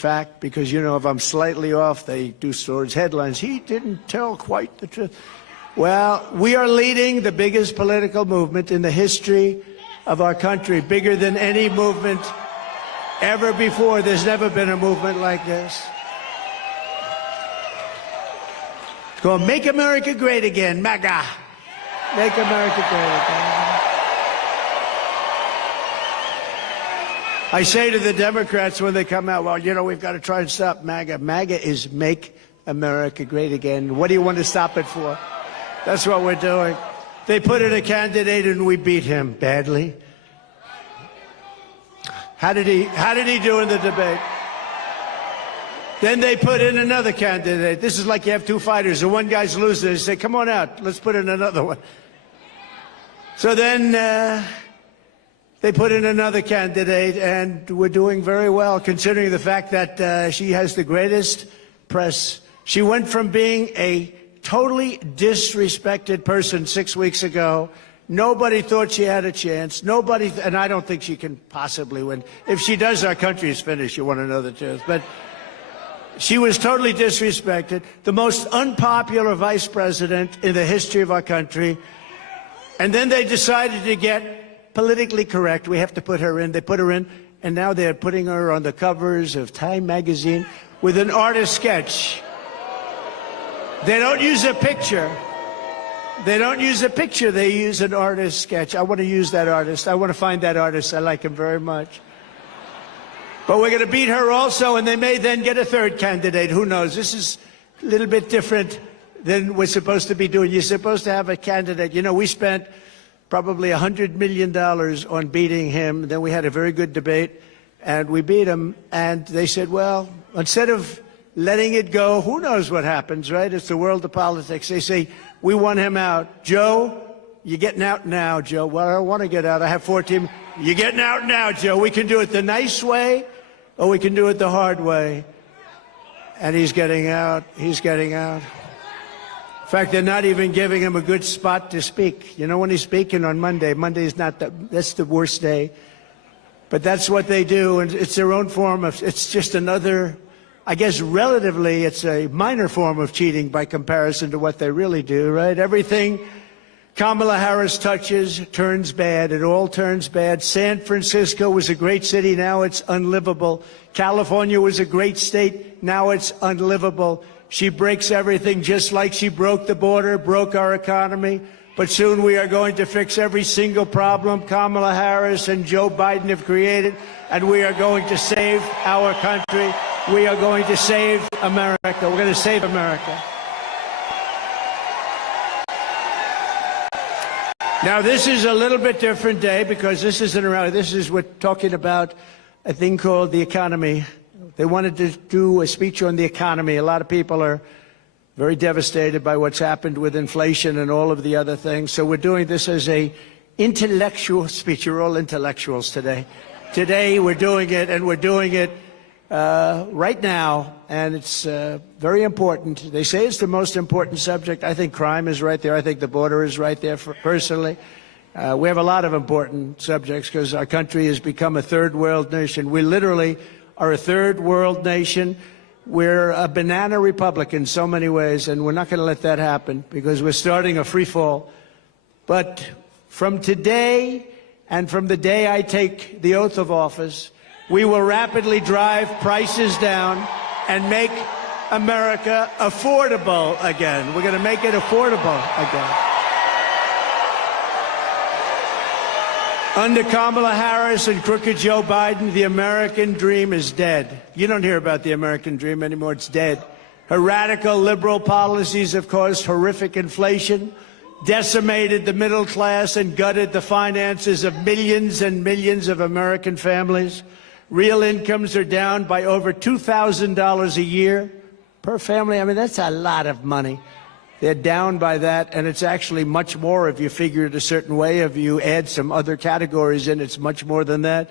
fact, because, you know, if I'm slightly off, they do stories, headlines. He didn't tell quite the truth. Well, we are leading the biggest political movement in the history of our country, bigger than any movement ever before. There's never been a movement like this. It's called Make America Great Again, MAGA. Make America Great Again. I say to the Democrats when they come out, well, you know, we've got to try and stop MAGA. MAGA is Make America Great Again. What do you want to stop it for? That's what we're doing. They put in a candidate and we beat him badly. How did he do in the debate? Then they put in another candidate. This is like you have two fighters, and one guy's losing. They say, come on out, let's put in another one. So then they put in another candidate, and we're doing very well, considering the fact that she has the greatest press. She went from being a totally disrespected person 6 weeks ago. Nobody thought she had a chance. Nobody, and I don't think she can possibly win. If she does, our country is finished. You want to know the truth. But she was totally disrespected. The most unpopular vice president in the history of our country. And then they decided to get politically correct. We have to put her in. They put her in, and now they're putting her on the covers of Time magazine with an artist sketch. They don't use a picture. They don't use a picture. They use an artist sketch. I want to use that artist. I want to find that artist. I like him very much. But we're going to beat her also, and they may then get a third candidate. Who knows? This is a little bit different than we're supposed to be doing. You're supposed to have a candidate. You know, we spent probably $100 million on beating him. Then we had a very good debate, and we beat him. And they said, well, instead of letting it go, who knows what happens, right? It's the world of politics. They say, we want him out. Joe, you're getting out now, Joe. Well, I don't want to get out. I have 14. You're getting out now, Joe. We can do it the nice way, or we can do it the hard way. And he's getting out. He's getting out. In fact, they're not even giving him a good spot to speak. You know, when he's speaking on Monday, Monday's not that's the worst day. But that's what they do, and it's their own form of, it's just another, I guess relatively, it's a minor form of cheating by comparison to what they really do, right? Everything Kamala Harris touches turns bad. It all turns bad. San Francisco was a great city. Now it's unlivable. California was a great state. Now it's unlivable. She breaks everything, just like she broke the border, broke our economy. But soon we are going to fix every single problem Kamala Harris and Joe Biden have created, and we are going to save our country. We are going to save America. We're going to save America. Now, this is a little bit different day because this isn't around. This is, we're talking about a thing called the economy. They wanted to do a speech on the economy. A lot of people are very devastated by what's happened with inflation and all of the other things. So we're doing this as a intellectual speech. You're all intellectuals today. Today we're doing it, and we're doing it right now, and it's very important. They say it's the most important subject. I think crime is right there. I think the border is right there, personally. We have a lot of important subjects because our country has become a third world nation. We literally are a third world nation. We're a banana republic in so many ways, and we're not going to let that happen because we're starting a free fall. But from today and from the day I take the oath of office, we will rapidly drive prices down and make America affordable again. We're going to make it affordable again. Under Kamala Harris and crooked Joe Biden, the American dream is dead. You don't hear about the American dream anymore. It's dead. Her radical liberal policies have caused horrific inflation, decimated the middle class, and gutted the finances of millions and millions of American families. Real incomes are down by over $2,000 a year per family. I mean, that's a lot of money. They're down by that, and it's actually much more if you figure it a certain way. If you add some other categories in, it's much more than that.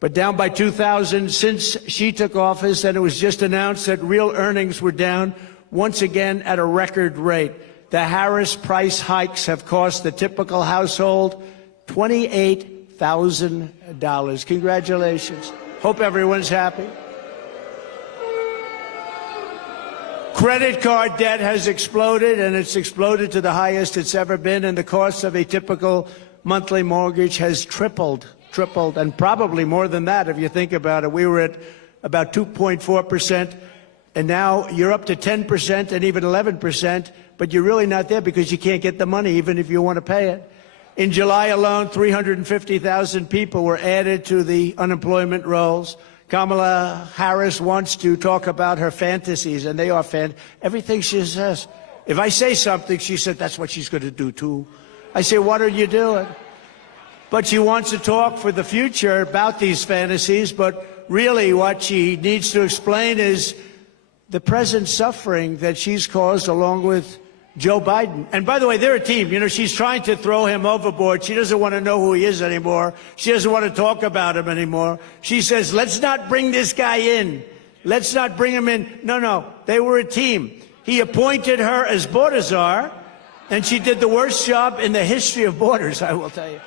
But down by $2,000 since she took office, and it was just announced that real earnings were down once again at a record rate. The Harris price hikes have cost the typical household $28,000. Congratulations. Hope everyone's happy. Credit card debt has exploded, and it's exploded to the highest it's ever been, and the cost of a typical monthly mortgage has tripled, and probably more than that if you think about it. We were at about 2.4%, and now you're up to 10% and even 11%, but you're really not there because you can't get the money even if you want to pay it. In July alone, 350,000 people were added to the unemployment rolls. Kamala Harris wants to talk about her fantasies, and they are everything she says. If I say something, she said, that's what she's going to do, too. I say, what are you doing? But she wants to talk for the future about these fantasies, but really what she needs to explain is the present suffering that she's caused along with Joe Biden. And by the way, they're a team. You know, she's trying to throw him overboard. She doesn't want to know who he is anymore. She doesn't want to talk about him anymore. She says, let's not bring this guy in. Let's not bring him in. No, they were a team. He appointed her as border czar, and she did the worst job in the history of borders, I will tell you.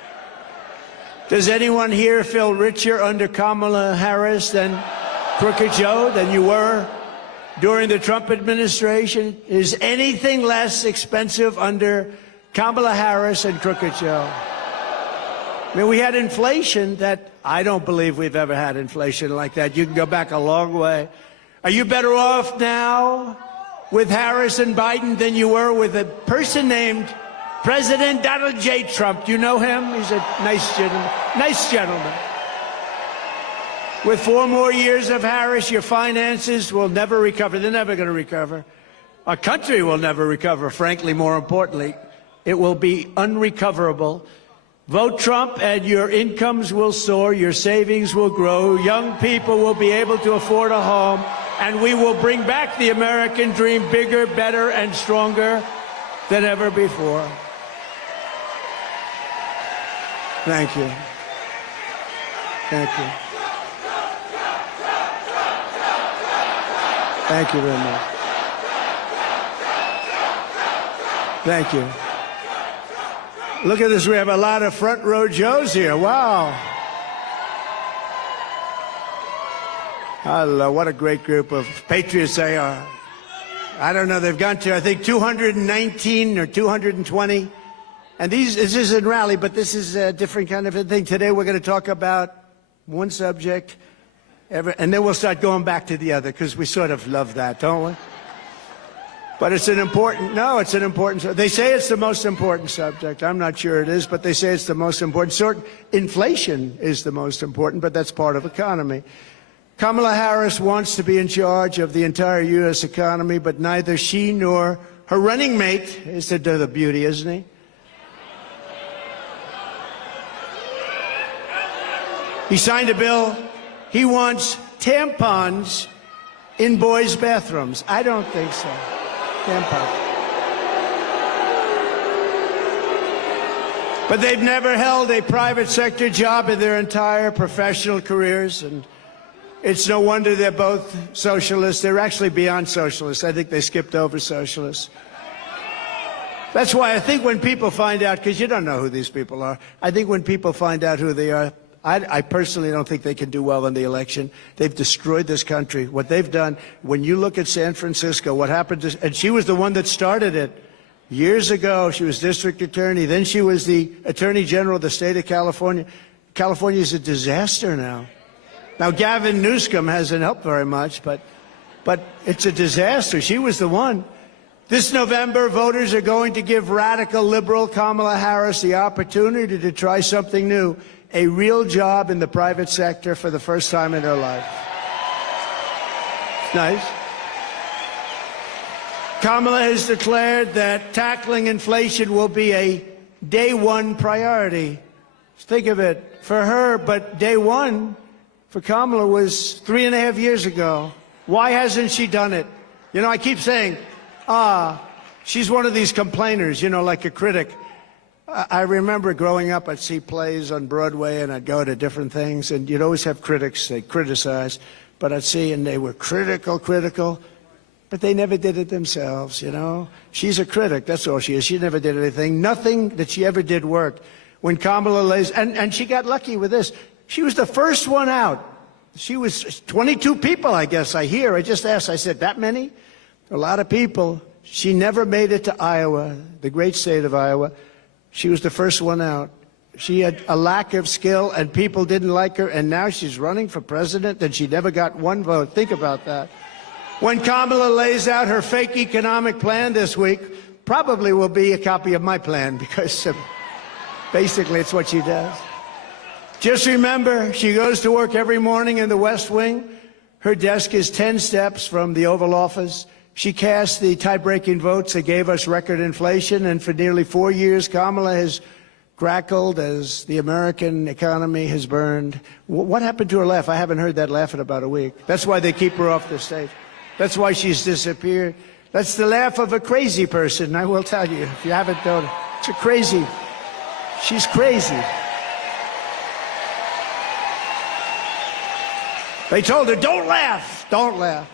Does anyone here feel richer under Kamala Harris than Crooked Joe, than you were during the Trump administration? Is anything less expensive under Kamala Harris and Crooked Joe? I mean, we had inflation that I don't believe we've ever had inflation like that. You can go back a long way. Are you better off now with Harris and Biden than you were with a person named President Donald J. Trump? You know him? He's a nice gentleman. Nice gentleman. With 4 more years of Harris, your finances will never recover. They're never going to recover. Our country will never recover, frankly, more importantly. It will be unrecoverable. Vote Trump and your incomes will soar, your savings will grow, young people will be able to afford a home, and we will bring back the American dream bigger, better, and stronger than ever before. Thank you. Thank you. Thank you very much. Thank you. Look at this. We have a lot of front row Joes here. Wow. Hello. What a great group of patriots they are. I don't know. They've gone to, I think, 219 or 220. And this isn't rally, but this is a different kind of a thing. Today we're going to talk about one subject, and then we'll start going back to the other, because we sort of love that, don't we? But it's an important, they say it's the most important subject. I'm not sure it is, but they say it's the most important. Inflation is the most important, but that's part of economy. Kamala Harris wants to be in charge of the entire U.S. economy, but neither she nor her running mate is to do the beauty, isn't he? He signed a bill. He wants tampons in boys' bathrooms. I don't think so. Tampons. But they've never held a private sector job in their entire professional careers, and it's no wonder they're both socialists. They're actually beyond socialists. I think they skipped over socialists. That's why I think when people find out, because you don't know who these people are, I think when people find out who they are, I personally don't think they can do well in the election. They've destroyed this country. What they've done, when you look at San Francisco, what happened to, and she was the one that started it. Years ago, she was district attorney. Then she was the attorney general of the state of California. California is a disaster now. Now, Gavin Newsom hasn't helped very much, but it's a disaster. She was the one. This November, voters are going to give radical liberal Kamala Harris the opportunity to try something new. A real job in the private sector for the first time in her life. Nice. Kamala has declared that tackling inflation will be a day one priority. Think of it, for her, but day one for Kamala was 3.5 years ago. Why hasn't she done it? You know, I keep saying, she's one of these complainers, you know, like a critic. I remember growing up, I'd see plays on Broadway, and I'd go to different things, and you'd always have critics, they criticize, but I'd see, and they were critical, but they never did it themselves, you know? She's a critic, that's all she is. She never did anything. Nothing that she ever did worked. When Kamala lays, and she got lucky with this. She was the first one out. She was 22 people, I guess, I hear. I just asked, I said, that many? A lot of people. She never made it to Iowa, the great state of Iowa. She was the first one out. She had a lack of skill, and people didn't like her, and now she's running for president, and she never got one vote. Think about that. When Kamala lays out her fake economic plan this week, probably will be a copy of my plan, because basically it's what she does. Just remember, she goes to work every morning in the West Wing. Her desk is 10 steps from the Oval Office. She cast the tie-breaking votes that gave us record inflation, and for nearly 4 years, Kamala has crackled as the American economy has burned. What happened to her laugh? I haven't heard that laugh in about a week. That's why they keep her off the stage. That's why she's disappeared. That's the laugh of a crazy person, I will tell you, if you haven't known it. It's a crazy. She's crazy. They told her, don't laugh, don't laugh.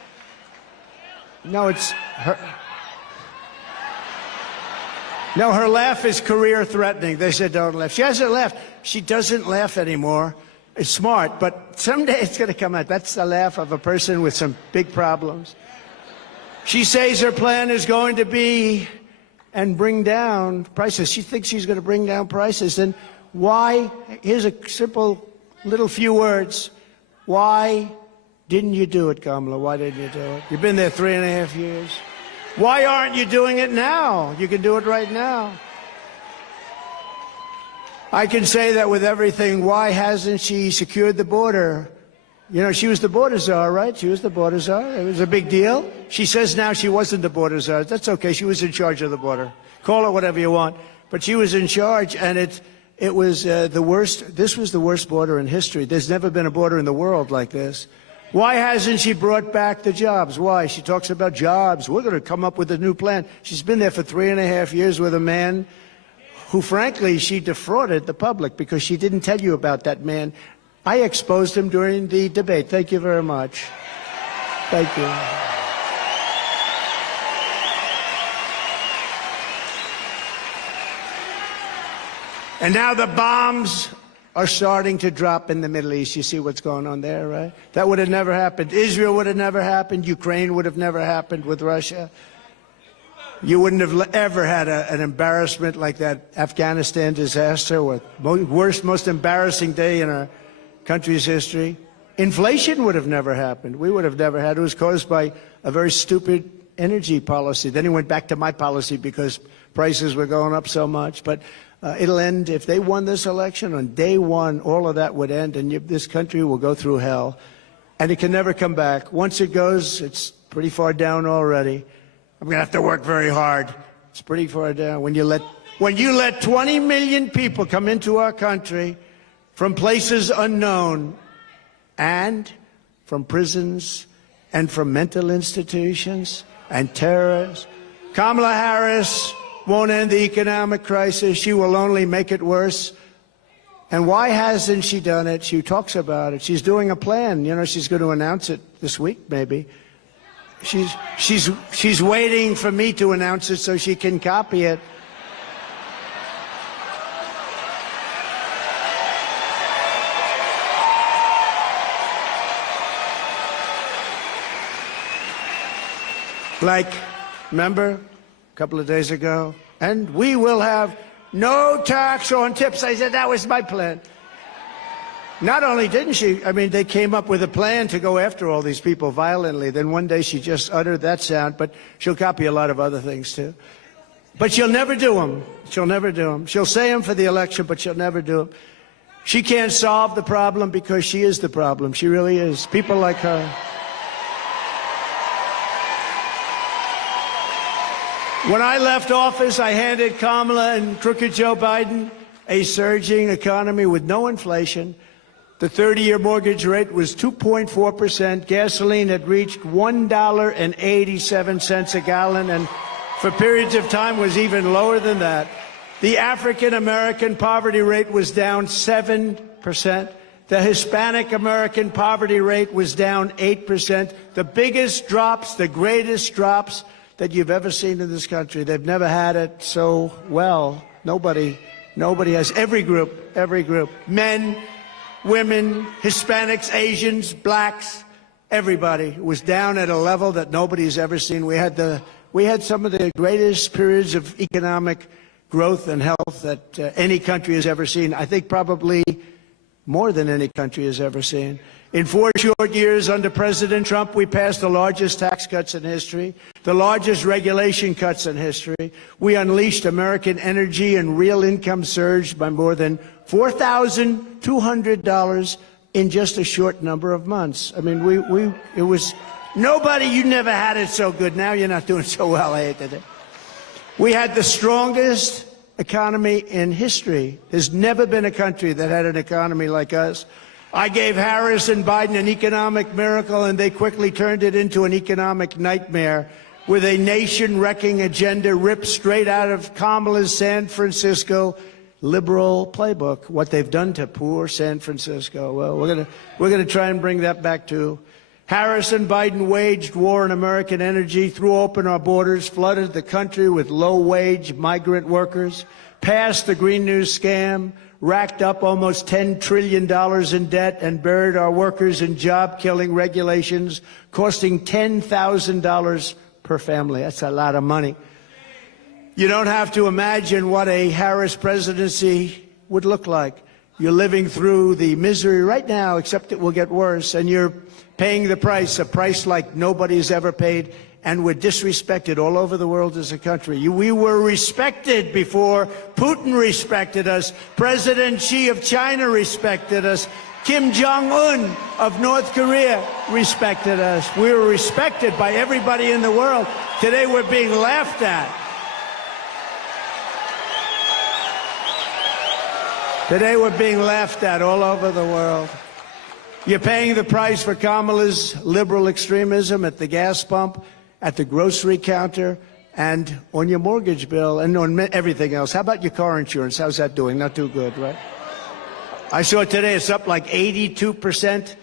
No, it's her. No, her laugh is career-threatening. They said don't laugh. She hasn't laughed. She doesn't laugh anymore. It's smart, but someday it's going to come out. That's the laugh of a person with some big problems. She says her plan is going to be and bring down prices. She thinks she's going to bring down prices. Then why? Here's a simple little few words. Why didn't you do it, Kamala? Why didn't you do it? You've been there 3.5 years. Why aren't you doing it now? You can do it right now. I can say that with everything. Why hasn't she secured the border? You know, she was the border czar, right? She was the border czar. It was a big deal. She says now she wasn't the border czar. That's okay. She was in charge of the border. Call it whatever you want. But she was in charge, and it was the worst. This was the worst border in history. There's never been a border in the world like this. Why hasn't she brought back the jobs? Why? She talks about jobs. We're going to come up with a new plan. She's been there for 3.5 years with a man who, frankly, she defrauded the public because she didn't tell you about that man. I exposed him during the debate. Thank you very much. Thank you. And now the bombs are starting to drop in the Middle East. You see what's going on there, right? That would have never happened. Israel would have never happened. Ukraine would have never happened with Russia. You wouldn't have ever had an embarrassment like that Afghanistan disaster, or worst, most embarrassing day in our country's history. Inflation would have never happened. We would have never had it. It was caused by a very stupid energy policy. Then he went back to my policy because prices were going up so much. But it'll end. If they won this election, on day one, all of that would end, and this country will go through hell. And it can never come back. Once it goes, it's pretty far down already. I'm going to have to work very hard. It's pretty far down. When you let 20 million people come into our country from places unknown, and from prisons, and from mental institutions, and terrorists, Kamala Harris won't end the economic crisis. She will only make it worse. And why hasn't she done it? She talks about it. She's doing a plan. You know, she's going to announce it this week, maybe. She's waiting for me to announce it so she can copy it. Like, remember? A couple of days ago, and we will have no tax on tips. I said that was my plan. Not only didn't she, I mean, they came up with a plan to go after all these people violently. Then one day she just uttered that sound, but she'll copy a lot of other things too. But she'll never do them. She'll never do them. She'll say them for the election, but she'll never do them. She can't solve the problem because she is the problem. She really is. People like her. When I left office, I handed Kamala and crooked Joe Biden a surging economy with no inflation. The 30-year mortgage rate was 2.4%. Gasoline had reached $1.87 a gallon, and for periods of time was even lower than that. The African-American poverty rate was down 7%. The Hispanic American poverty rate was down 8%. The biggest drops, the greatest drops that you've ever seen in this country. They've never had it so well. Nobody has. Every group, men, women, Hispanics, Asians, blacks, Everybody was down at a level that nobody's ever seen. We had some of the greatest periods of economic growth and health that any country has ever seen. I think probably more than any country has ever seen. In 4 short years under President Trump, we passed the largest tax cuts in history, the largest regulation cuts in history. We unleashed American energy and real income surged by more than $4,200 in just a short number of months. I mean, it was nobody, you never had it so good. Now you're not doing so well, I hate to. We had the strongest economy in history. There's never been a country that had an economy like us. I gave Harris and Biden an economic miracle, and they quickly turned it into an economic nightmare with a nation-wrecking agenda ripped straight out of Kamala's San Francisco liberal playbook. What they've done to poor San Francisco. Well, we're gonna try and bring that back too. Harris and Biden waged war on American energy, threw open our borders, flooded the country with low-wage migrant workers, passed the Green New scam, racked up almost $10 trillion in debt, and buried our workers in job-killing regulations, costing $10,000 per family. That's a lot of money. You don't have to imagine what a Harris presidency would look like. You're living through the misery right now, except it will get worse, and you're paying the price, a price like nobody's ever paid, and we're disrespected all over the world as a country. We were respected before Putin respected us, President Xi of China respected us, Kim Jong-un of North Korea respected us. We were respected by everybody in the world. Today we're being laughed at. Today we're being laughed at all over the world. You're paying the price for Kamala's liberal extremism at the gas pump, at the grocery counter, and on your mortgage bill, and on everything else. How about your car insurance? How's that doing? Not too good, right? I saw today it's up like 82%.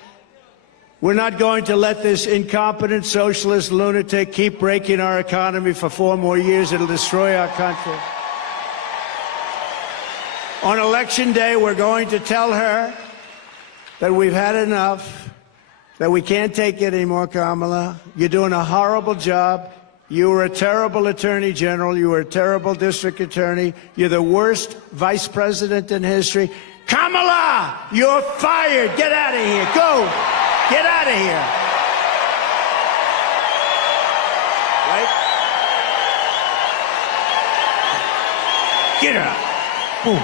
We're not going to let this incompetent socialist lunatic keep breaking our economy for 4 more years. It'll destroy our country. On Election Day, we're going to tell her that we've had enough, that we can't take it anymore, Kamala. You're doing a horrible job. You were a terrible attorney general. You were a terrible district attorney. You're the worst vice president in history. Kamala, you're fired. Get out of here. Go. Get out of here. Right? Get her out. Boom.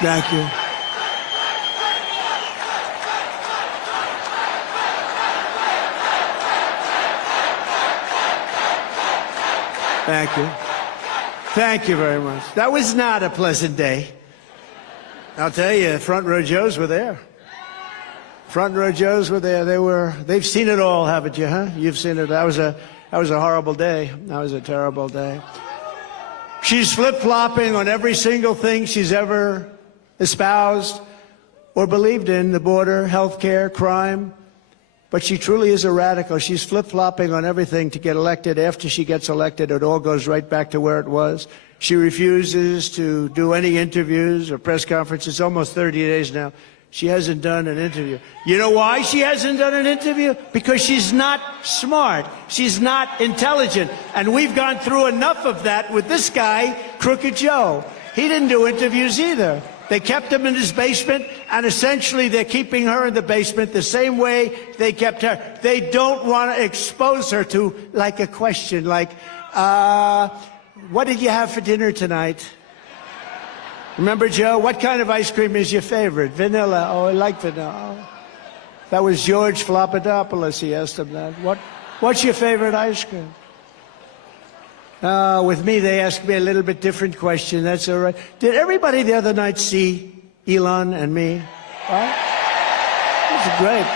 Thank you. Thank you. Thank you very much. That was not a pleasant day. I'll tell you, front row Joes were there. Front row Joes were there. They've seen it all, haven't you, huh? You've seen it. That was a horrible day. That was a terrible day. She's flip-flopping on every single thing she's ever espoused or believed in, the border, health care, crime. But she truly is a radical. She's flip-flopping on everything to get elected. After she gets elected, it all goes right back to where it was. She refuses to do any interviews or press conferences. Almost 30 days now. She hasn't done an interview. You know why she hasn't done an interview? Because she's not smart. She's not intelligent. And we've gone through enough of that with this guy, Crooked Joe. He didn't do interviews either. They kept him in his basement, and essentially they're keeping her in the basement the same way they kept her. They don't want to expose her to, like, a question like, what did you have for dinner tonight? Remember, Joe, what kind of ice cream is your favorite? Vanilla. Oh, I like vanilla. Oh. That was George Flopadopoulos. He asked him that. What's your favorite ice cream? With me, they asked me a little bit different question. That's all right. Did everybody the other night see Elon and me? Right? It was great.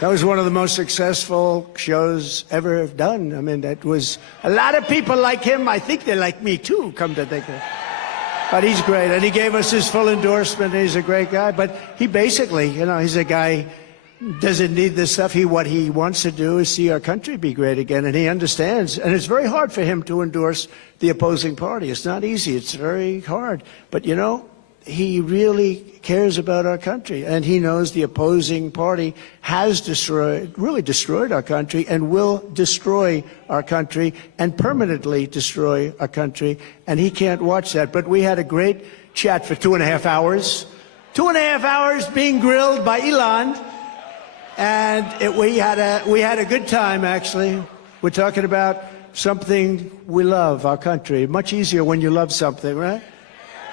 That was one of the most successful shows ever done. I mean, that was a lot of people like him. I think they like me too, come to think of it. But he's great, and he gave us his full endorsement. He's a great guy. But he basically, you know, he's a guy doesn't need this stuff. What he wants to do is see our country be great again, and he understands. And it's very hard for him to endorse the opposing party. It's not easy. It's very hard. But, you know, he really cares about our country, and he knows the opposing party has really destroyed our country and will destroy our country and permanently destroy our country, and he can't watch that. But we had a great chat for 2.5 hours. 2.5 hours being grilled by Elon. And we had a good time, actually. We're talking about something we love, our country. Much easier when you love something, right?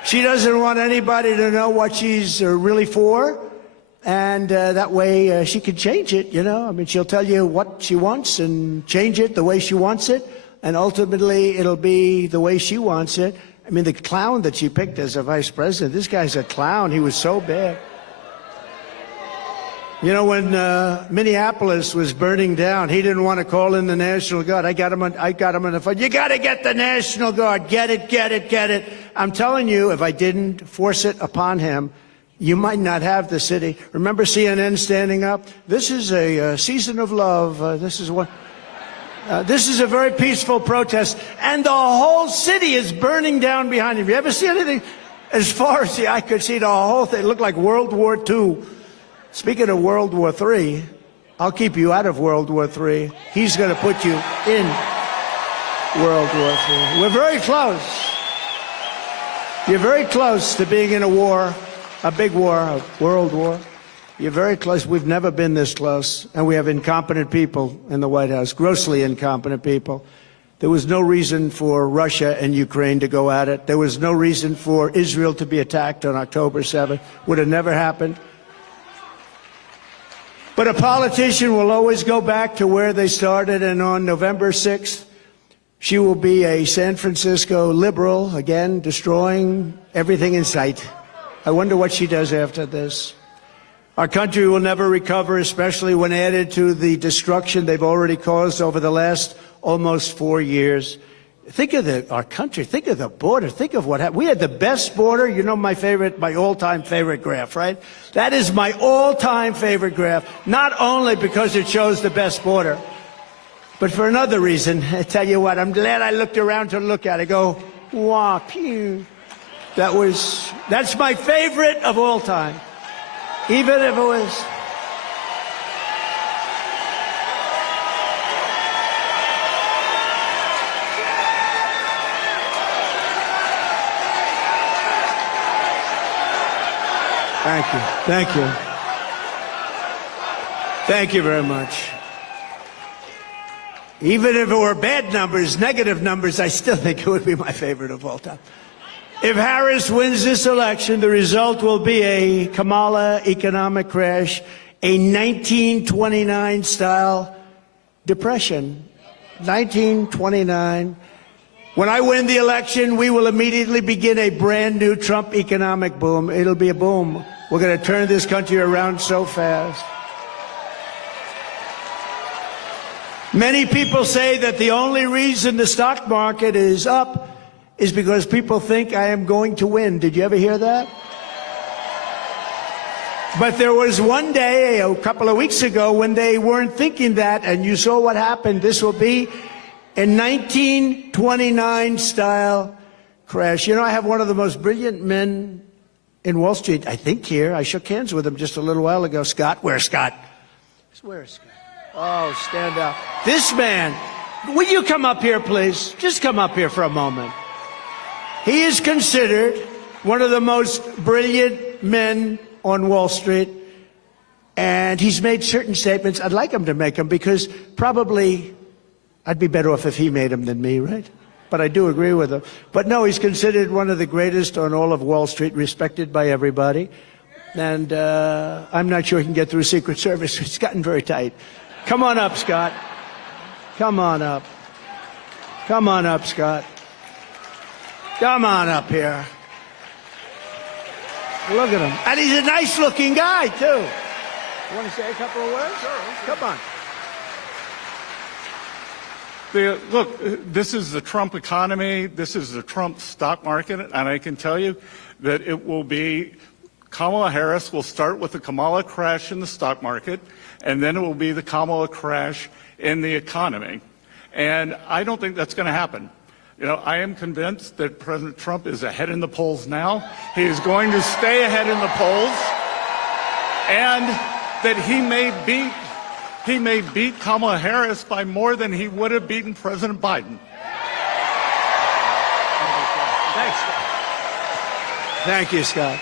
She doesn't want anybody to know what she's really for, and that way she can change it, you know. I mean, she'll tell you what she wants and change it the way she wants it, and ultimately it'll be the way she wants it. I mean, the clown that she picked as a vice president, this guy's a clown. He was so bad. You know, when Minneapolis was burning down, he didn't want to call in the National Guard. I got him on the phone. You got to get the National Guard. Get it, get it, get it. I'm telling you, if I didn't force it upon him, you might not have the city. Remember CNN standing up? This is a season of love. This is a very peaceful protest, and the whole city is burning down behind him. You ever see anything? As far as the eye could see, the whole thing looked like World War II. Speaking of World War III, I'll keep you out of World War III. He's going to put you in World War III. We're very close. You're very close to being in a war, a big war, a world war. You're very close. We've never been this close. And we have incompetent people in the White House, grossly incompetent people. There was no reason for Russia and Ukraine to go at it. There was no reason for Israel to be attacked on October 7th. Would have never happened. But a politician will always go back to where they started, and on November 6th, she will be a San Francisco liberal, again, destroying everything in sight. I wonder what she does after this. Our country will never recover, especially when added to the destruction they've already caused over the last almost 4 years. Think of our country. Think of the border. Think of what happened. We had the best border. You know my all-time favorite graph, right? That is my all-time favorite graph, not only because it shows the best border, but for another reason. I tell you what, I'm glad I looked around to look at it. I go, wow, pew. That's my favorite of all time. Even if it was... Thank you. Thank you. Thank you very much. Even if it were bad numbers, negative numbers, I still think it would be my favorite of all time. If Harris wins this election, the result will be a Kamala economic crash, a 1929-style depression. 1929. When I win the election, we will immediately begin a brand new Trump economic boom. It'll be a boom. We're going to turn this country around so fast. Many people say that the only reason the stock market is up is because people think I am going to win. Did you ever hear that? But there was one day, a couple of weeks ago, when they weren't thinking that, and you saw what happened. This will be a 1929-style crash. You know, I have one of the most brilliant men in Wall Street, I think, here. I shook hands with him just a little while ago. Scott. Where's Scott? Where's Scott? Oh, stand up. This man. Will you come up here, please? Just come up here for a moment. He is considered one of the most brilliant men on Wall Street, and he's made certain statements. I'd like him to make them, because probably I'd be better off if he made them than me, right? But I do agree with him. But no, he's considered one of the greatest on all of Wall Street, respected by everybody. And I'm not sure he can get through Secret Service. It's gotten very tight. Come on up, Scott. Come on up. Come on up, Scott. Come on up here. Look at him. And he's a nice-looking guy, too. You want to say a couple of words? Sure. Come on. Look, this is the Trump economy. This is the Trump stock market. And I can tell you that it will be Kamala Harris will start with the Kamala crash in the stock market, and then it will be the Kamala crash in the economy. And I don't think that's going to happen. You know, I am convinced that President Trump is ahead in the polls now. He is going to stay ahead in the polls, and that he may beat Kamala Harris by more than he would have beaten President Biden. Thanks, Scott. Thank you, Scott.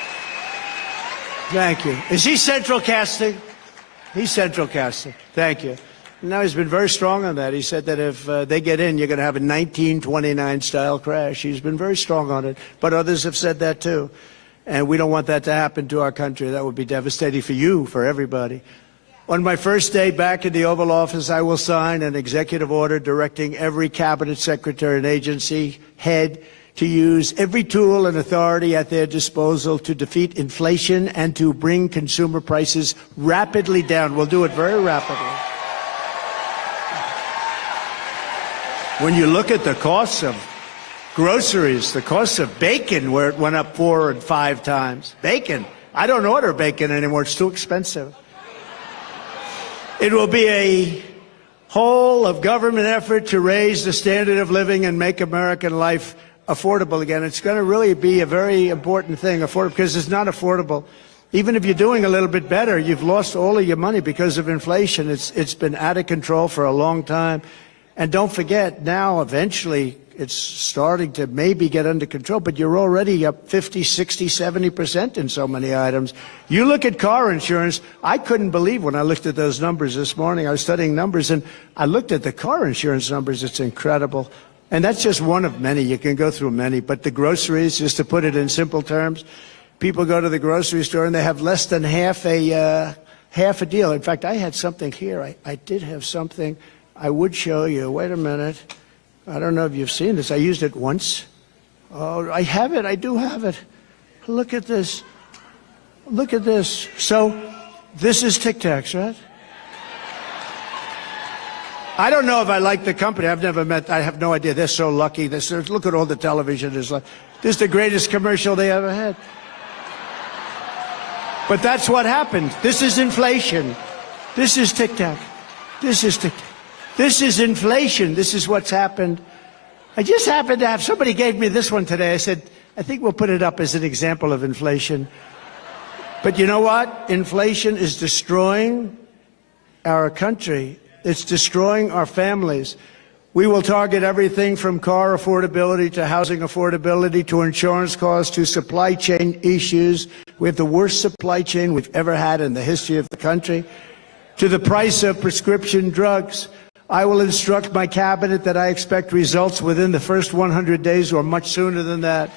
Thank you. Is he central casting? He's central casting. Thank you. Now, he's been very strong on that. He said that if they get in, you're going to have a 1929-style crash. He's been very strong on it. But others have said that, too. And we don't want that to happen to our country. That would be devastating for you, for everybody. On my first day back in the Oval Office, I will sign an executive order directing every cabinet secretary and agency head to use every tool and authority at their disposal to defeat inflation and to bring consumer prices rapidly down. We'll do it very rapidly. When you look at the costs of groceries, the cost of bacon, where it went up 4 and 5 times. Bacon. I don't order bacon anymore. It's too expensive. It will be a whole of government effort to raise the standard of living and make American life affordable again. It's going to really be a very important thing, affordable, because it's not affordable. Even if you're doing a little bit better, you've lost all of your money because of inflation. It's been out of control for a long time. And don't forget, now eventually it's starting to maybe get under control, but you're already up 50, 60, 70% in so many items. You look at car insurance, I couldn't believe when I looked at those numbers this morning. I was studying numbers, and I looked at the car insurance numbers. It's incredible. And that's just one of many. You can go through many. But the groceries, just to put it in simple terms, people go to the grocery store and they have less than half a deal. In fact, I had something here. I did have something I would show you. Wait a minute. I don't know if you've seen this. I used it once. Oh, I have it. I do have it. Look at this. Look at this. So this is Tic Tacs, right? I don't know if I like the company. I've never met. I have no idea. They're so lucky. Look at all the television. This is the greatest commercial they ever had. But that's what happened. This is inflation. This is Tic Tac. This is Tic Tac. This is inflation. This is what's happened. I just happened to have, somebody gave me this one today. I said, I think we'll put it up as an example of inflation. But you know what? Inflation is destroying our country. It's destroying our families. We will target everything from car affordability to housing affordability to insurance costs to supply chain issues. We have the worst supply chain we've ever had in the history of the country. To the price of prescription drugs. I will instruct my cabinet that I expect results within the first 100 days or much sooner than that.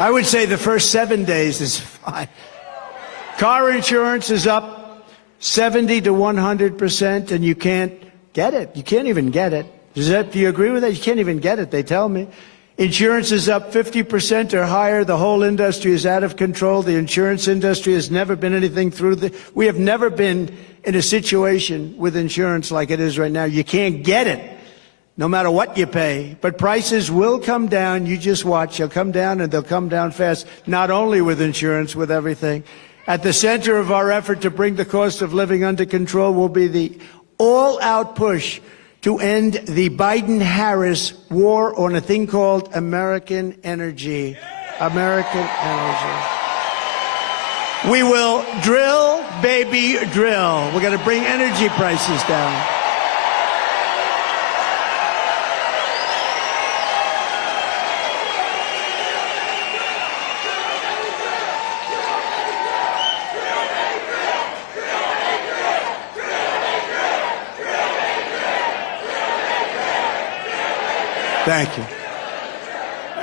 I would say the first 7 days is fine. Car insurance is up 70 to 100%, and you can't get it. You can't even get it. Do you agree with that? You can't even get it, they tell me. Insurance is up 50% or higher. The whole industry is out of control. The insurance industry has never been anything we have never been in a situation with insurance like it is right now. You can't get it, no matter what you pay. But prices will come down. You just watch. They'll come down, and they'll come down fast, not only with insurance, with everything. At the center of our effort to bring the cost of living under control will be the all-out push to end the Biden-Harris war on a thing called American energy. American energy. We will drill, baby, drill. We're going to bring energy prices down. Thank you.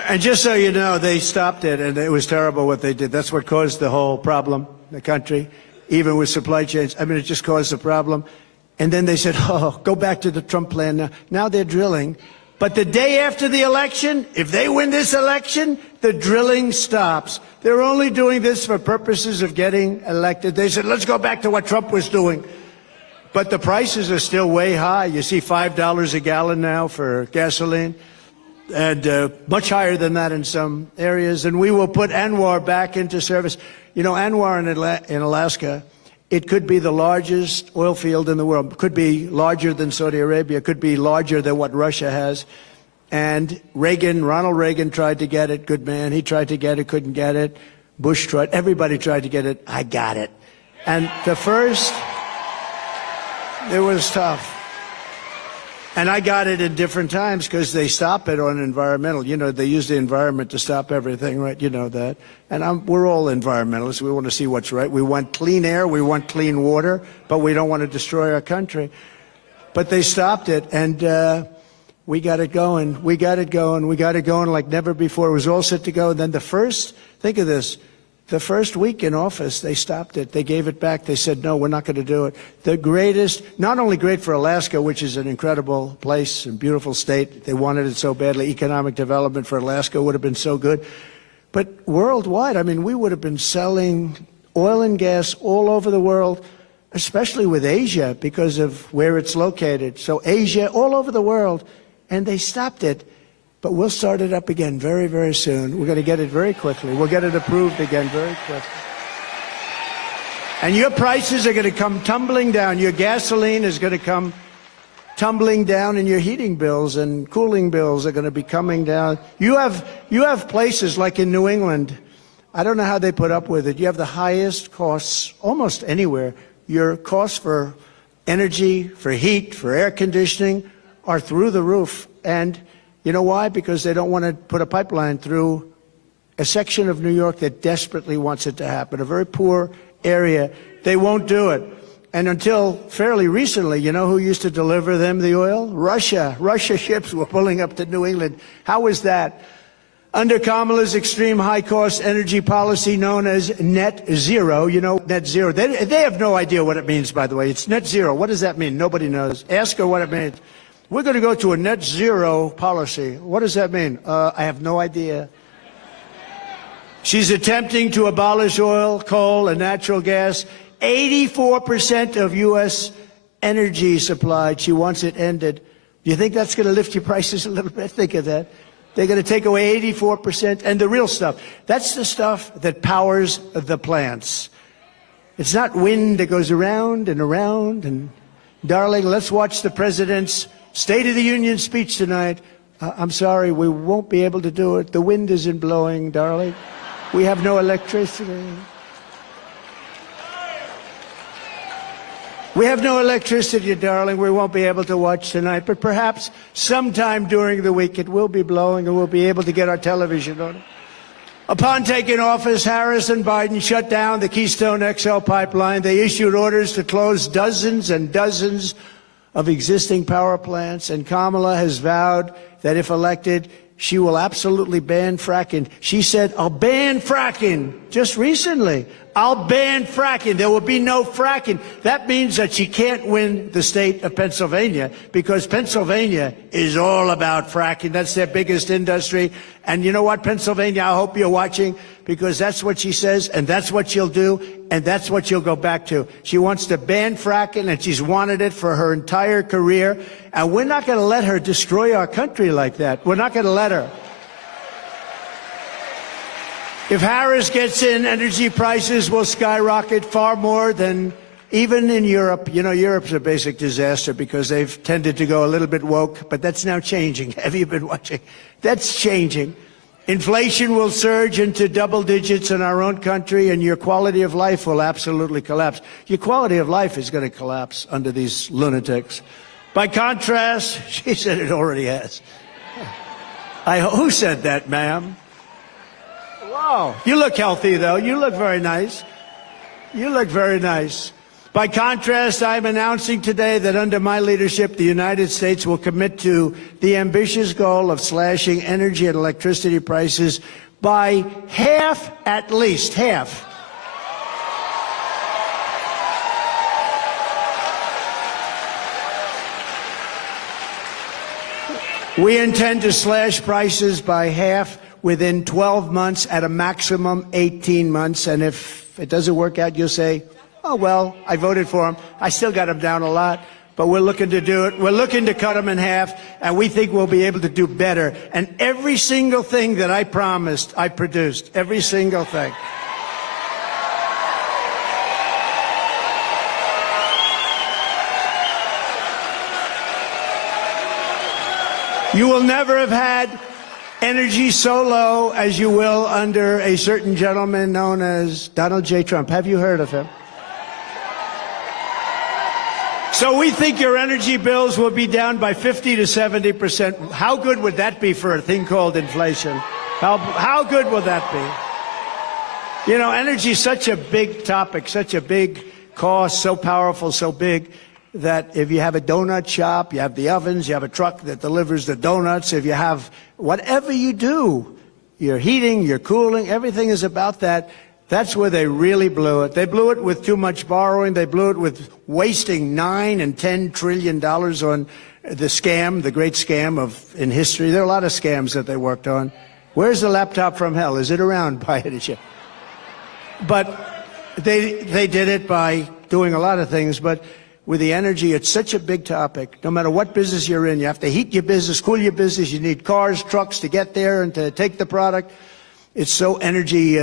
And just so you know, they stopped it, and it was terrible what they did. That's what caused the whole problem in the country, even with supply chains. I mean, it just caused the problem. And then they said, oh, go back to the Trump plan now. Now they're drilling. But the day after the election, if they win this election, the drilling stops. They're only doing this for purposes of getting elected. They said, let's go back to what Trump was doing. But the prices are still way high. You see $5 a gallon now for gasoline, and much higher than that in some areas. And we will put ANWR back into service. You know, ANWR in Alaska, it could be the largest oil field in the world. It could be larger than Saudi Arabia. It could be larger than what Russia has. And Ronald Reagan tried to get it. Good man. He tried to get it, couldn't get it. Bush tried. Everybody tried to get it. I got it. And it was tough. And I got it at different times because they stop it on environmental. You know, they use the environment to stop everything, right? You know that. And we're all environmentalists. We want to see what's right. We want clean air. We want clean water. But we don't want to destroy our country. But they stopped it. And we got it going. We got it going. We got it going like never before. It was all set to go. And then think of this. The first week in office, they stopped it. They gave it back. They said, no, we're not going to do it. The greatest, not only great for Alaska, which is an incredible place and beautiful state. They wanted it so badly. Economic development for Alaska would have been so good. But worldwide, I mean, we would have been selling oil and gas all over the world, especially with Asia because of where it's located. So Asia, all over the world. And they stopped it. But we'll start it up again very, very soon. We're going to get it very quickly. We'll get it approved again very quickly. And your prices are going to come tumbling down. Your gasoline is going to come tumbling down, and your heating bills and cooling bills are going to be coming down. You have places like in New England. I don't know how they put up with it. You have the highest costs almost anywhere. Your costs for energy, for heat, for air conditioning are through the roof. And you know why? Because they don't want to put a pipeline through a section of New York that desperately wants it to happen, a very poor area. They won't do it. And until fairly recently, you know who used to deliver them the oil? Russia. Russia ships were pulling up to New England. How was that? Under Kamala's extreme high-cost energy policy known as net zero, you know, net zero. They have no idea what it means, by the way. It's net zero. What does that mean? Nobody knows. Ask her what it means. We're going to go to a net zero policy. What does that mean? I have no idea. She's attempting to abolish oil, coal, and natural gas. 84% of U.S. energy supplied. She wants it ended. Do you think that's going to lift your prices a little bit? Think of that. They're going to take away 84%. And the real stuff, that's the stuff that powers the plants. It's not wind that goes around and around. And, darling, let's watch the president's State of the Union speech tonight. I'm sorry, we won't be able to do it. The wind isn't blowing, darling. We have no electricity. We have no electricity, darling. We won't be able to watch tonight. But perhaps sometime during the week it will be blowing and we'll be able to get our television on it. Upon taking office, Harris and Biden shut down the Keystone XL pipeline. They issued orders to close dozens and dozens of existing power plants, and Kamala has vowed that if elected, she will absolutely ban fracking. She said, I'll ban fracking just recently. I'll ban fracking. There will be no fracking. That means that she can't win the state of Pennsylvania because Pennsylvania is all about fracking. That's their biggest industry. And you know what, Pennsylvania, I hope you're watching because that's what she says and that's what she'll do and that's what she'll go back to. She wants to ban fracking and she's wanted it for her entire career. And we're not going to let her destroy our country like that. We're not going to let her. If Harris gets in, energy prices will skyrocket far more than even in Europe. You know, Europe's a basic disaster because they've tended to go a little bit woke, but that's now changing. Have you been watching? That's changing. Inflation will surge into double digits in our own country, and your quality of life will absolutely collapse. Your quality of life is going to collapse under these lunatics. By contrast, she said it already has. Who said that, ma'am? Wow. You look healthy, though. You look very nice. You look very nice. By contrast, I'm announcing today that under my leadership, the United States will commit to the ambitious goal of slashing energy and electricity prices by half, at least half. We intend to slash prices by half within 12 months, at a maximum 18 months. And if it doesn't work out, you'll say, Oh, well, I voted for him. I still got him down a lot, but we're looking to do it. We're looking to cut him in half, and we think we'll be able to do better. And every single thing that I promised, I produced. Every single thing. You will never have had energy so low as you will under a certain gentleman known as Donald J. Trump. Have you heard of him? So we think your energy bills will be down by 50 to 70%. How good would that be for a thing called inflation? How good will that be? You know, energy is such a big topic, such a big cost, so powerful, so big, that if you have a donut shop, you have the ovens, you have a truck that delivers the donuts, if you have whatever you do, your heating, your cooling, everything is about that. That's where they really blew it. They blew it with too much borrowing. They blew it with wasting $9 and $10 trillion on the scam, the great scam in history. There are a lot of scams that they worked on. Where's the laptop from hell? Is it around by any chance? But they did it by doing a lot of things. But with the energy, it's such a big topic. No matter what business you're in, you have to heat your business, cool your business. You need cars, trucks to get there and to take the product. It's so energy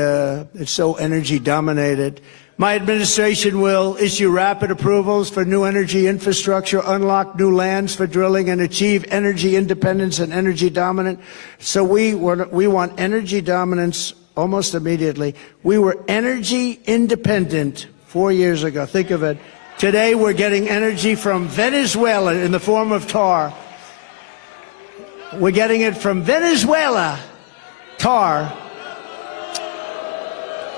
dominated. My administration will issue rapid approvals for new energy infrastructure, unlock new lands for drilling, and achieve energy independence and energy dominance. So we want energy dominance almost immediately. We were energy independent 4 years ago. Think of it. Today we're getting energy from Venezuela in the form of tar. We're getting it from Venezuela, tar.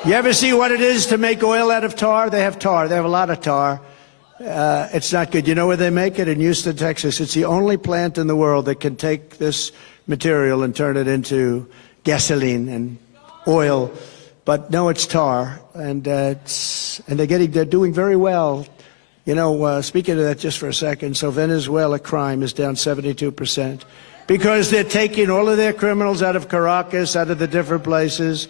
You ever see what it is to make oil out of tar? They have tar. They have a lot of tar. It's not good. You know where they make it? In Houston, Texas. It's the only plant in the world that can take this material and turn it into gasoline and oil. But no, it's tar, and they're doing very well. You know, speaking of that just for a second, so Venezuela crime is down 72% because they're taking all of their criminals out of Caracas, out of the different places.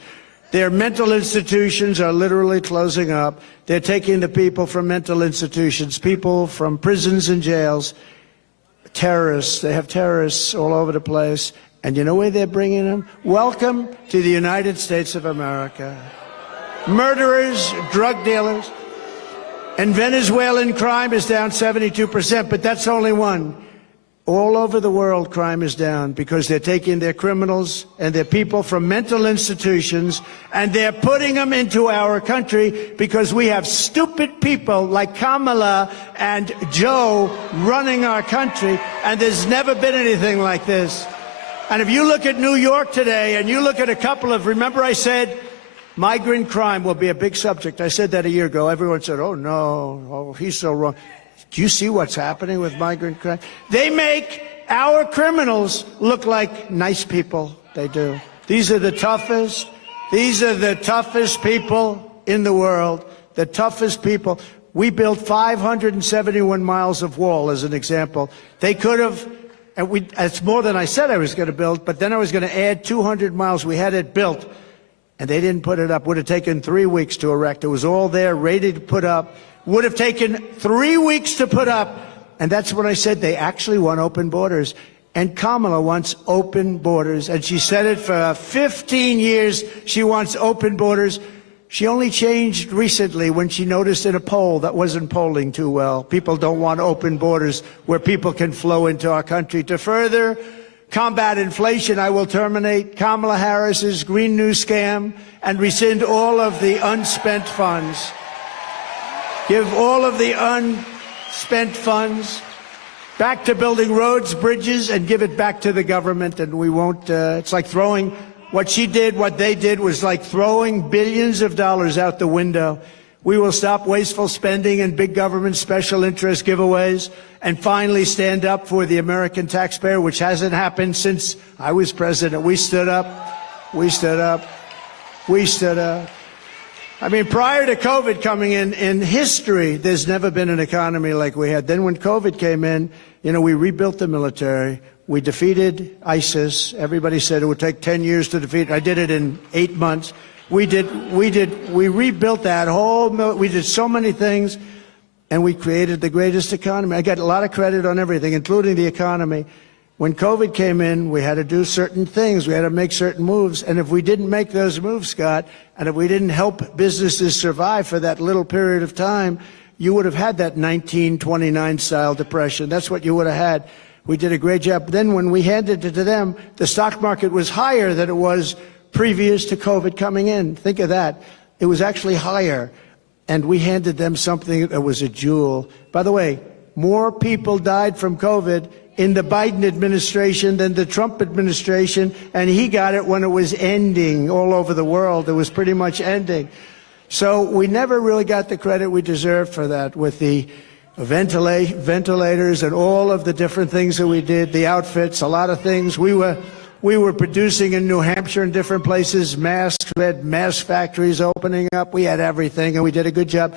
Their mental institutions are literally closing up. They're taking the people from mental institutions, people from prisons and jails, terrorists. They have terrorists all over the place. And you know where they're bringing them? Welcome to the United States of America. Murderers, drug dealers. And Venezuelan crime is down 72%, but that's only one. All over the world, crime is down because they're taking their criminals and their people from mental institutions and they're putting them into our country because we have stupid people like Kamala and Joe running our country, and there's never been anything like this. And if you look at New York today and you look at a couple of, remember I said, migrant crime will be a big subject. I said that a year ago. Everyone said, oh, no, oh, he's so wrong. Do you see what's happening with migrant crime? They make our criminals look like nice people. They do. These are the toughest. These are the toughest people in the world. The toughest people. We built 571 miles of wall, as an example. They could have, and it's more than I said I was going to build, but then I was going to add 200 miles. We had it built. And they didn't put it up. Would have taken 3 weeks to erect. It was all there, ready to put up. Would have taken 3 weeks to put up. And that's when I said they actually want open borders. And Kamala wants open borders. And she said it for 15 years. She wants open borders. She only changed recently when she noticed in a poll that wasn't polling too well. People don't want open borders where people can flow into our country. To further combat inflation, I will terminate Kamala Harris's Green New Scam and rescind all of the unspent funds. Give all of the unspent funds back to building roads, bridges, and give it back to the government. And we won't, it's like throwing, what she did, what they did was like throwing billions of dollars out the window. We will stop wasteful spending and big government special interest giveaways and finally stand up for the American taxpayer, which hasn't happened since I was president. We stood up. We stood up. We stood up. I mean, prior to COVID coming in history, there's never been an economy like we had. Then when COVID came in, you know, we rebuilt the military. We defeated ISIS. Everybody said it would take 10 years to defeat. I did it in 8 months. We rebuilt that whole, we did so many things, and we created the greatest economy. I got a lot of credit on everything, including the economy. When COVID came in, we had to do certain things. We had to make certain moves. And if we didn't make those moves, Scott, and if we didn't help businesses survive for that little period of time, you would have had that 1929 style depression. That's what you would have had. We did a great job. Then when we handed it to them, the stock market was higher than it was previous to COVID coming in. Think of that. It was actually higher. And we handed them something that was a jewel. By the way, more people died from COVID in the Biden administration than the Trump administration, and he got it when it was ending all over the world. It was pretty much ending. So we never really got the credit we deserved for that with the ventilators and all of the different things that we did, the outfits, a lot of things. We were producing in New Hampshire and different places, masks. We had mask factories opening up. We had everything, and we did a good job.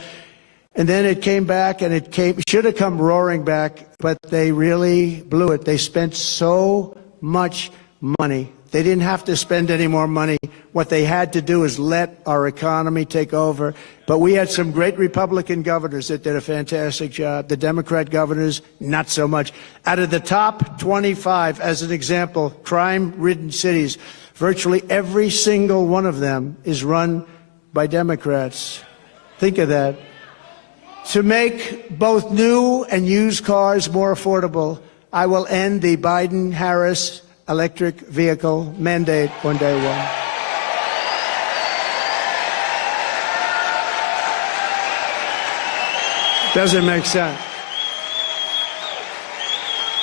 And then it came back, and it should have come roaring back, but they really blew it. They spent so much money. They didn't have to spend any more money. What they had to do is let our economy take over. But we had some great Republican governors that did a fantastic job. The Democrat governors, not so much. Out of the top 25, as an example, crime-ridden cities, virtually every single one of them is run by Democrats. Think of that. To make both new and used cars more affordable, I will end the Biden-Harris electric vehicle mandate on day one. Doesn't make sense.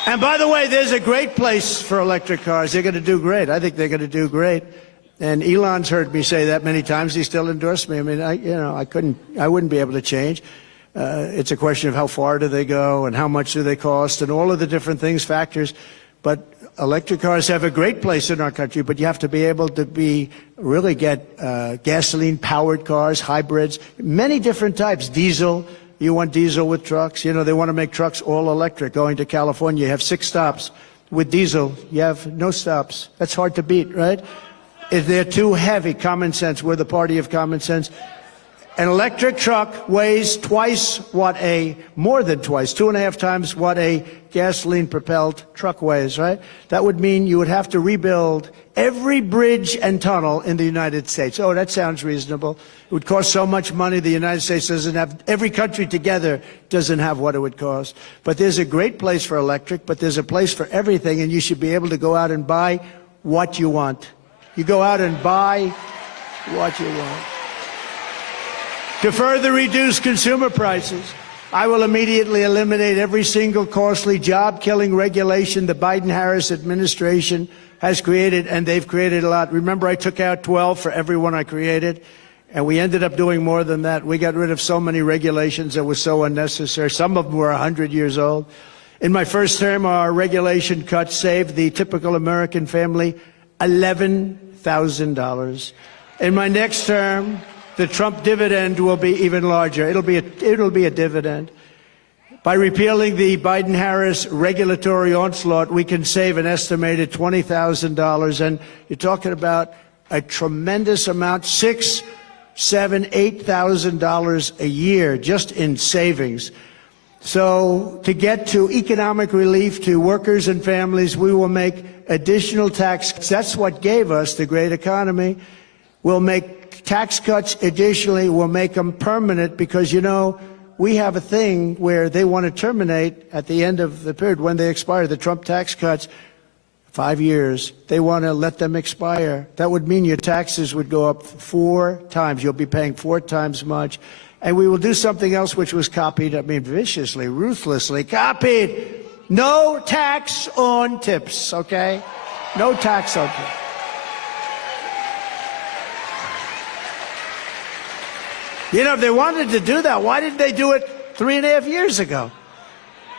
And by the way, there's a great place for electric cars. They're going to do great. I think they're going to do great. And Elon's heard me say that many times. He still endorsed me. I mean, I wouldn't be able to change. It's a question of how far do they go and how much do they cost and all of the different things, factors. But electric cars have a great place in our country, but you have to be able to really get gasoline-powered cars, hybrids, many different types, diesel. You want diesel with trucks. You know, they want to make trucks all electric. Going to California, you have 6 stops. With diesel, you have no stops. That's hard to beat, right? If they're too heavy, common sense. We're the party of common sense. An electric truck weighs more than twice, 2.5 times what a gasoline-propelled truck weighs, right? That would mean you would have to rebuild every bridge and tunnel in the United States. Oh, that sounds reasonable. It would cost so much money. The United States doesn't have, every country together doesn't have what it would cost. But there's a great place for electric, but there's a place for everything, and you should be able to go out and buy what you want. You go out and buy what you want. To further reduce consumer prices, I will immediately eliminate every single costly job-killing regulation the Biden-Harris administration has created, and they've created a lot. Remember, I took out 12 for every one I created, and we ended up doing more than that. We got rid of so many regulations that were so unnecessary. Some of them were 100 years old. In my first term, our regulation cuts saved the typical American family $11,000. In my next term, the Trump dividend will be even larger. It'll be a dividend. By repealing the Biden-Harris regulatory onslaught, we can save an estimated $20,000, and you're talking about a tremendous amount, $6,000, $7,000, $8,000 a year just in savings. So to get to economic relief to workers and families, we will make additional tax cuts. That's what gave us the great economy. We'll make tax cuts additionally. We'll make them permanent because, you know, we have a thing where they want to terminate at the end of the period when they expire. The Trump tax cuts, 5 years, they want to let them expire. That would mean your taxes would go up 4 times. You'll be paying 4 times much. And we will do something else which was copied, I mean, viciously, ruthlessly copied. No tax on tips, okay? No tax on tips. You know, if they wanted to do that, why didn't they do it 3.5 years ago?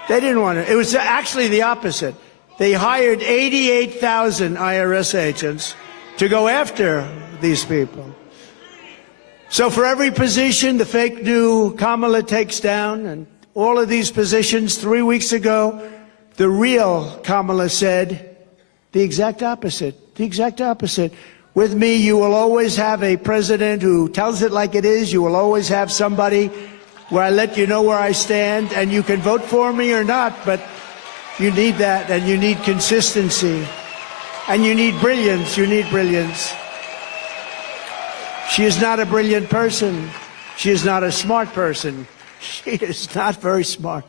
They didn't want to. It was actually the opposite. They hired 88,000 IRS agents to go after these people. So for every position the fake new Kamala takes down, and all of these positions 3 weeks ago, the real Kamala said the exact opposite. The exact opposite. With me, you will always have a president who tells it like it is. You will always have somebody where I let you know where I stand, and you can vote for me or not, but you need that, and you need consistency, and you need brilliance. You need brilliance. She is not a brilliant person. She is not a smart person. She is not very smart.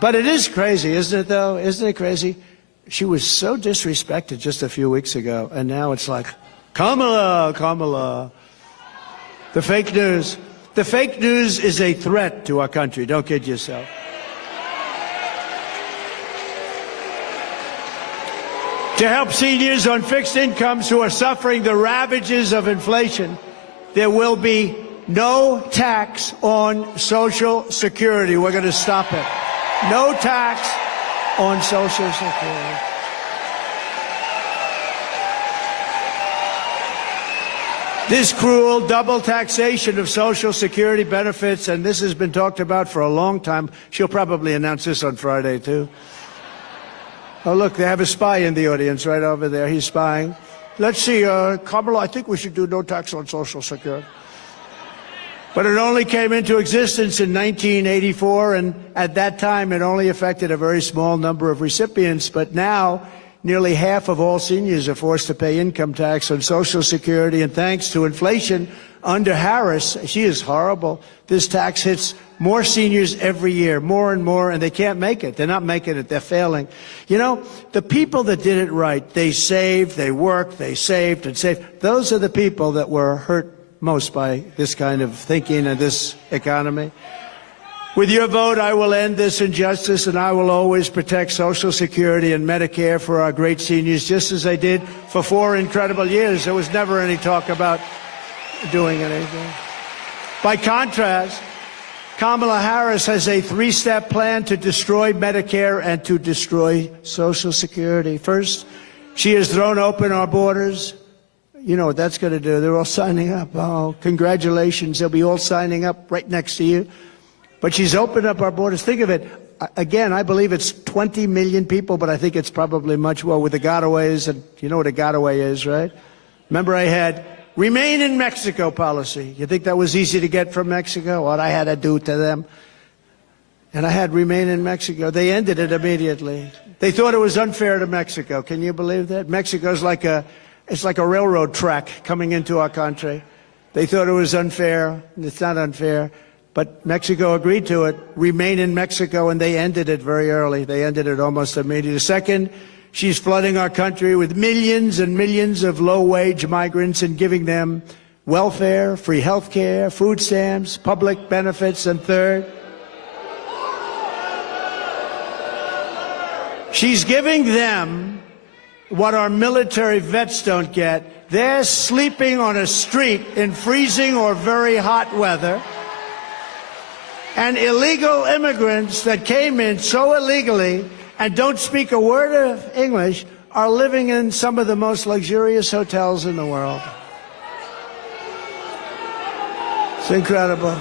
But it is crazy, isn't it, though? Isn't it crazy? She was so disrespected just a few weeks ago, and now it's like, Kamala, Kamala. The fake news. The fake news is a threat to our country. Don't kid yourself. To help seniors on fixed incomes who are suffering the ravages of inflation, there will be no tax on Social Security. We're going to stop it. No tax on Social Security. This cruel double taxation of Social Security benefits, and this has been talked about for a long time. She'll probably announce this on Friday, too. Oh, look, they have a spy in the audience right over there. He's spying. Let's see, Kamala, I think we should do no tax on Social Security. But it only came into existence in 1984, and at that time it only affected a very small number of recipients. But now, nearly half of all seniors are forced to pay income tax on Social Security, and thanks to inflation under Harris, she is horrible. This tax hits more seniors every year, more and more, and they can't make it. They're not making it. They're failing. You know, the people that did it right, they saved, they worked, they saved and saved. Those are the people that were hurt most by this kind of thinking and this economy. With your vote, I will end this injustice, and I will always protect Social Security and Medicare for our great seniors, just as I did for 4 incredible years. There was never any talk about doing anything. By contrast, Kamala Harris has a 3-step plan to destroy Medicare and to destroy Social Security. First, she has thrown open our borders. You know what that's going to do. They're all signing up. Oh, congratulations. They'll be all signing up right next to you. But she's opened up our borders. Think of it. Again, I believe it's 20 million people, but I think it's probably much more with the gotaways. And you know what a gotaway is, right? Remember, I had Remain in Mexico policy. You think that was easy to get from Mexico? What I had to do to them. And I had Remain in Mexico. They ended it immediately. They thought it was unfair to Mexico. Can you believe that? Mexico's like it's like a railroad track coming into our country. They thought it was unfair. It's not unfair. But Mexico agreed to it. Remain in Mexico, and they ended it very early. They ended it almost immediately. Second, she's flooding our country with millions and millions of low-wage migrants and giving them welfare, free health care, food stamps, public benefits. And third, she's giving them what our military vets don't get. They're sleeping on a street in freezing or very hot weather. And illegal immigrants that came in so illegally and don't speak a word of English are living in some of the most luxurious hotels in the world. It's incredible.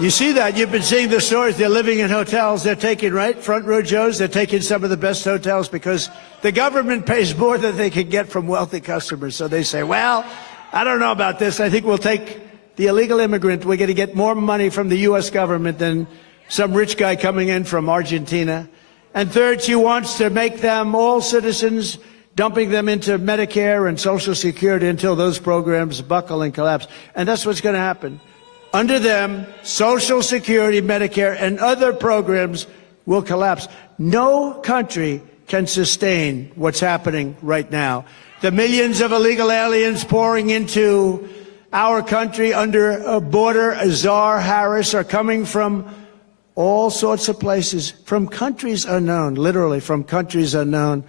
You see that. You've been seeing the stories. They're living in hotels. They're taking, right, front row Joes. They're taking some of the best hotels because the government pays more than they can get from wealthy customers. So they say, well, I don't know about this. I think we'll take the illegal immigrant. We're going to get more money from the U.S. government than some rich guy coming in from Argentina. And third, she wants to make them all citizens, dumping them into Medicare and Social Security until those programs buckle and collapse. And that's what's going to happen. Under them, Social Security, Medicare, and other programs will collapse. No country can sustain what's happening right now. The millions of illegal aliens pouring into our country under a border, Azar, Harris, are coming from all sorts of places, from countries unknown, literally from countries unknown.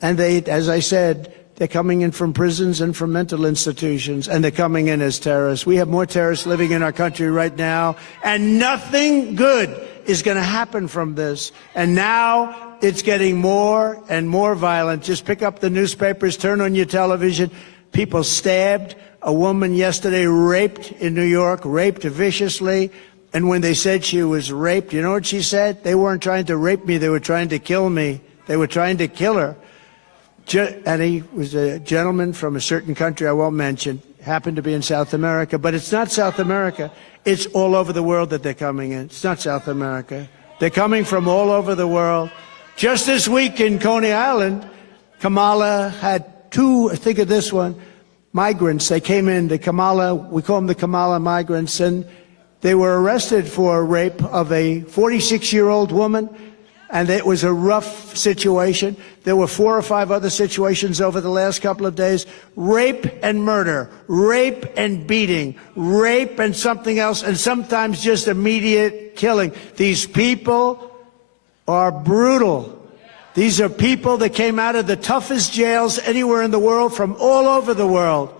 And they, as I said, they're coming in from prisons and from mental institutions, and they're coming in as terrorists. We have more terrorists living in our country right now, and nothing good is going to happen from this. And now it's getting more and more violent. Just pick up the newspapers, turn on your television. People stabbed. A woman yesterday raped in New York, raped viciously. And when they said she was raped, you know what she said? They weren't trying to rape me. They were trying to kill me. They were trying to kill her. And he was a gentleman from a certain country I won't mention, happened to be in South America, but it's not South America. It's all over the world that they're coming in. It's not South America. They're coming from all over the world. Just this week in Coney Island, Kamala had two, think of this one, migrants. They came in, the Kamala, we call them the Kamala migrants, and they were arrested for rape of a 46-year-old woman, and it was a rough situation. There were 4 or 5 other situations over the last couple of days. Rape and murder, rape and beating, rape and something else, and sometimes just immediate killing. These people are brutal. These are people that came out of the toughest jails anywhere in the world, from all over the world.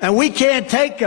And we can't take them.